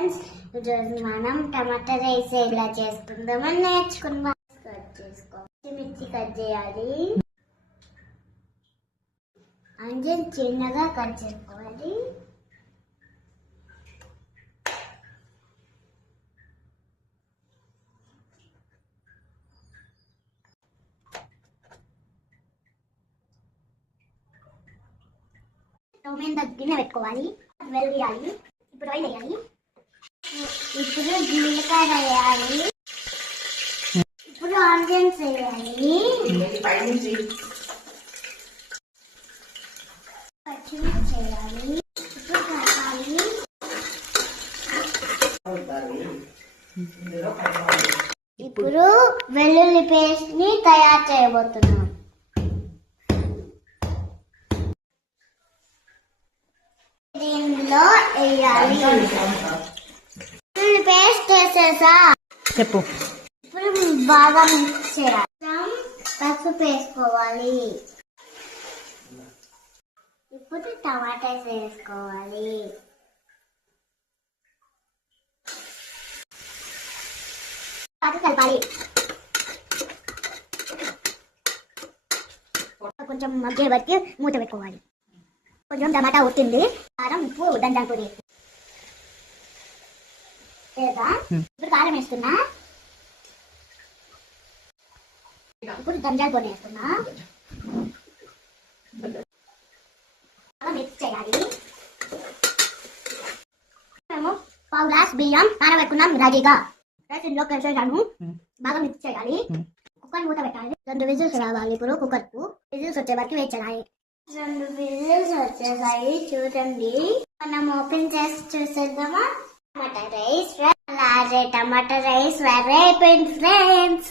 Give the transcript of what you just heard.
Friends, ఈరోజు మనం టమాటా rice ఎలా చేసుకుందామని నేర్చుకుందాం. మిర్చి కట్ చేయాలి, ఆనియన్ చిన్నగా కట్ చేసుకోవాలి, టొమాటో దగ్గర పెట్టుకోవాలి, వెలిగియాలి. ఇప్పుడు ఆయిల్ వేయాలి, ఇప్పుడు జీలకర్ర వేయాలి, ఇప్పుడు ఆనియన్స్ వేయాలి, పచ్చిమిర్చి వేయాలి, ఇప్పుడు కలపాలి. ఇప్పుడు వెల్లుల్లి పేస్ట్ ని తయారు చేయబోతున్నాం. దీనిలో వేయాలి, పేస్ట్ వేసేసా చెప్పు. ఇప్పుడు బాగా మిక్స్ చేయాలి, పసుపు వేసుకోవాలి, ఇప్పుడు టమాటాస్ వేసుకోవాలి, కలపాలి. కొంచెం మగ్గే వరకు మూత పెట్టుకోవాలి. కొంచెం టమాటా ఉట్టింది, కారం, ఉప్పు, దంచాల పొడి లేదా. ఇప్పుడు కారం వేస్తున్నా, ఇప్పుడు దంచాల పొడి వేస్తున్నా, మిక్స్ చేయాలి. మేము పావు గ్లాస్ బియ్యం నానబెట్టుకున్నాం రెడీగా. రైస్ ఇందులో కలిసేసాను, బాగా మిక్స్ చేయాలి. కుక్కర్ మూత పెట్టాలి, 2 విజిల్స్ రావాలి. ఇప్పుడు కుక్కర్ కు విజిల్స్ వచ్చే వరకు వెయిట్ చేయాలి. 2 విజిల్స్ వచ్చేసాయి, చూడండి. మనం ఓపెన్ చేసి చూసేద్దామా. టమాటా రైస్ అలాగే టమాటా రైస్ రెడీ అయిపోయింది ఫ్రెండ్స్.